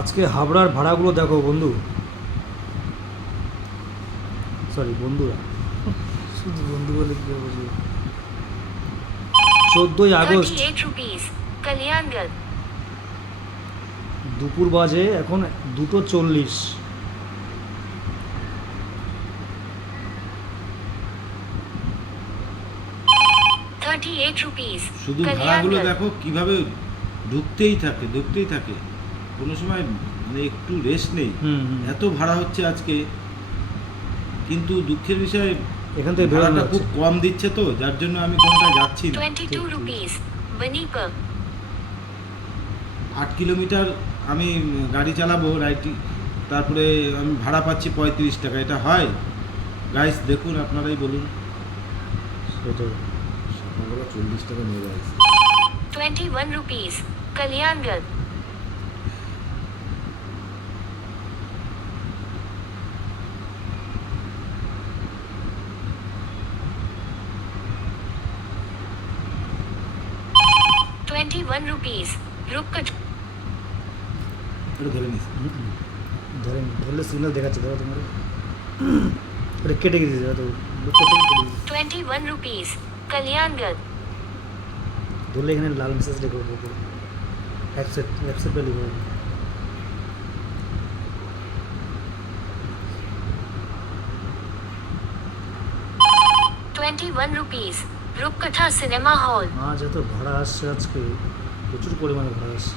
আজকে হাবড়ার ভাড়াগুলো দেখো বন্ধু, সরি বন্ধুরা, শুধু বন্ধু বলে কি বুঝবো। 14ই আগস্ট 38 rupees. Kalyangarh. দুপুর বাজে এখন 2:40। 38 rupees. শুধু ভাড়াগুলো Kalyangarh. দেখো কিভাবে ঢুকতেই থাকে কোনো সময় মানে একটু রেস্ট নেই। এত ভাড়া হচ্ছে আজকে, কিন্তু দুঃখের বিষয় এখান থেকে বেরোনো ভাড়াটা যাচ্ছে খুব কম দিচ্ছে, তো যার জন্য আমি কোনটায় যাচ্ছি না। 22 rupees. Banipur. 8 কিলোমিটার আমি গাড়ি চালাবো তারপরে আমি ভাড়া পাচ্ছি 35 টাকা, এটা হয় গাইস? দেখুন আপনারাই বলুন। সেটাই। সকালবেলা 40 টাকা নিয়ে যাচ্ছে। 21 rupees. Kalyangarh. ₹21 rupees. Rupkat. এটা ধরে নিস। ধরলে সিগন্যাল দেখাচ্ছে, দেখো তোমার এটা কেটে গেছে, দেখো তো কেটে গেছে। 21 rupees. Kalyangarh. ধরলে এখানে লাল মেসেজ দেখো, অ্যাপসেট লিখে 21 rupees. Rupkatha Cinema Hall. আজ এত ভাড়া আসছে, আজকে প্রচুর পরিমাণে ভাড়া আসছে।